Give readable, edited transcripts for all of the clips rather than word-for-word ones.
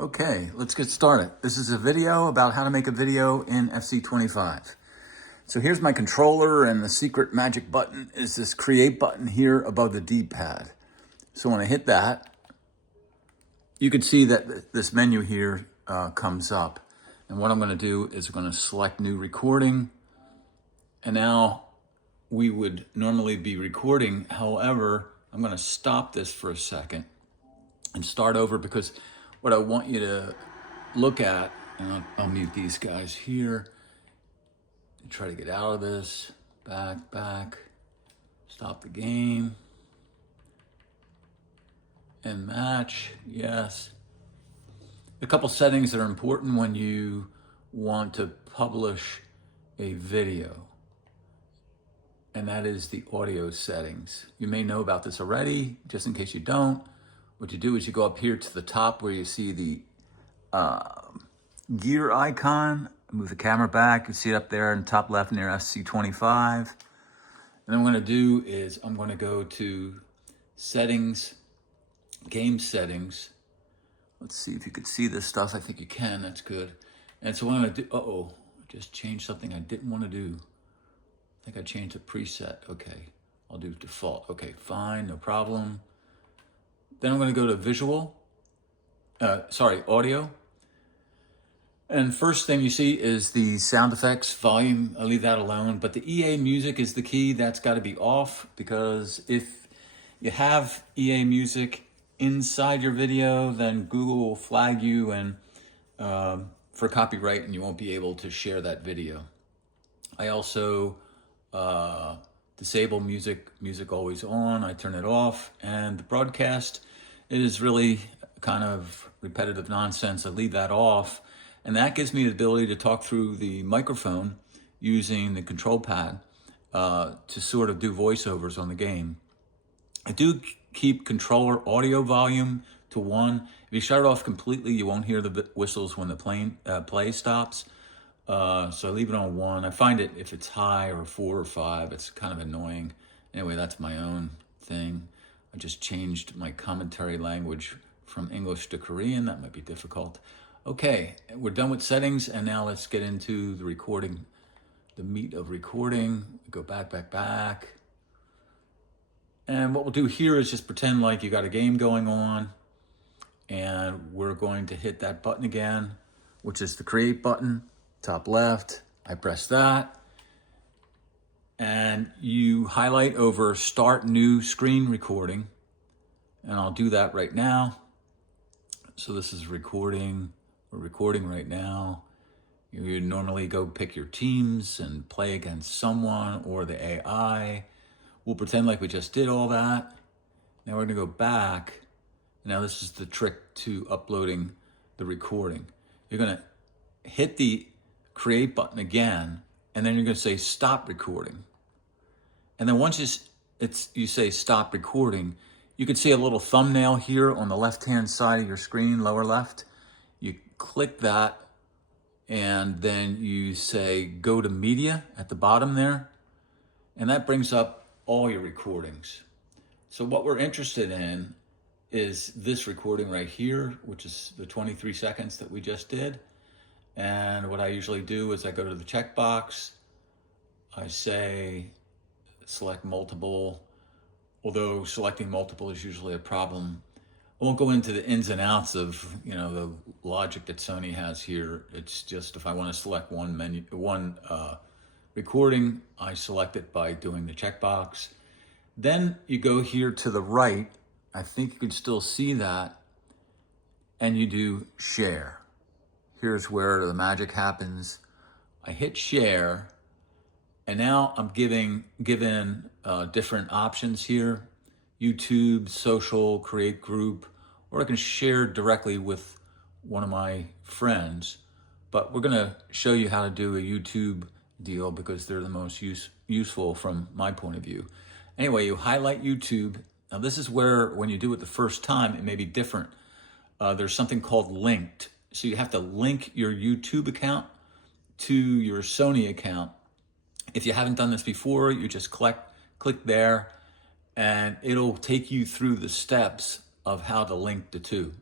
Okay, let's get started. This is a video about how to make a video in FC25. So here's my controller, and the secret magic button is this create button here above the D-pad. So when I hit that, you can see that this menu here comes up. And what I'm gonna do is I'm gonna select new recording. And now we would normally be recording. However, I'm gonna stop this for a second and start over, because what I want you to look at, and I'll mute these guys here, try to get out of this, back, stop the game, and match, yes. A couple settings that are important when you want to publish a video, and that is the audio settings. You may know about this already. Just in case you don't, what you do is you go up here to the top where you see the gear icon, move the camera back, you see it up there in the top left near FC25. And then what I'm gonna do is I'm gonna go to settings, game settings. Let's see if you could see this stuff. I think you can, that's good. And so what I'm gonna do, I just changed something I didn't wanna do. I think I changed a preset, okay. I'll do default, okay, fine, no problem. Then I'm gonna go to audio. And first thing you see is the sound effects volume. I'll leave that alone, but the EA music is the key. That's gotta be off, because if you have EA music inside your video, then Google will flag you and for copyright, and you won't be able to share that video. I also disable music always on. I turn it off, and the broadcast is really kind of repetitive nonsense. I leave that off, and that gives me the ability to talk through the microphone using the control pad to sort of do voiceovers on the game. I do keep controller audio volume to 1. If you shut it off completely, you won't hear the whistles when the play stops. So I leave it on 1. I find it, if it's high or 4 or 5, it's kind of annoying. Anyway, that's my own thing. I just changed my commentary language from English to Korean. That might be difficult. Okay, we're done with settings, and now let's get into the recording, the meat of recording. Go back. And what we'll do here is just pretend like you got a game going on, and we're going to hit that button again, which is the create button, top left. I press that, and you highlight over start new screen recording, and I'll do that right now. So this is recording. We're recording right now. You normally go pick your teams and play against someone or the AI. We'll pretend like we just did all that. Now we're gonna go back. Now this is the trick to uploading the recording. You're gonna hit the create button again, and then you're gonna say stop recording. And then once you say stop recording, you can see a little thumbnail here on the left-hand side of your screen, lower left. You click that, and then you say go to media at the bottom there, and that brings up all your recordings. So what we're interested in is this recording right here, which is the 23 seconds that we just did. And what I usually do is I go to the checkbox, I say select multiple, although selecting multiple is usually a problem. I won't go into the ins and outs of the logic that Sony has here. It's just if I want to select one recording, I select it by doing the checkbox. Then you go here to the right. I think you can still see that, and you do share. Here's where the magic happens. I hit share, and now I'm given different options here: YouTube, social, create group, or I can share directly with one of my friends. But we're gonna show you how to do a YouTube deal, because they're the most useful from my point of view. Anyway, you highlight YouTube. Now this is where, when you do it the first time, it may be different. There's something called linked. So you have to link your YouTube account to your Sony account. If you haven't done this before, you just click there, and it'll take you through the steps of how to link the two.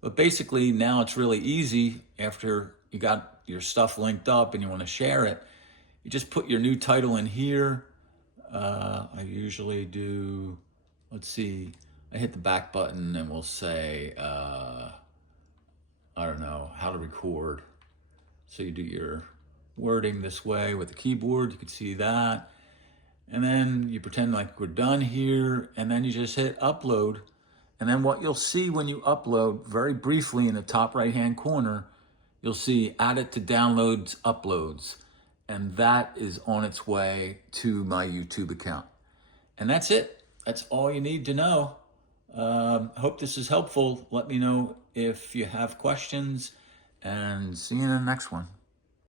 But basically now it's really easy after you got your stuff linked up and you want to share it. You just put your new title in here. I usually do, let's see, I hit the back button and we'll say, I don't know, how to record. So you do your wording this way with the keyboard, you can see that. And then you pretend like we're done here, and then you just hit upload. And then what you'll see when you upload, very briefly in the top right-hand corner, you'll see add it to downloads, uploads. And that is on its way to my YouTube account. And that's it. That's all you need to know. Hope this is helpful. Let me know if you have questions, and see you in the next one.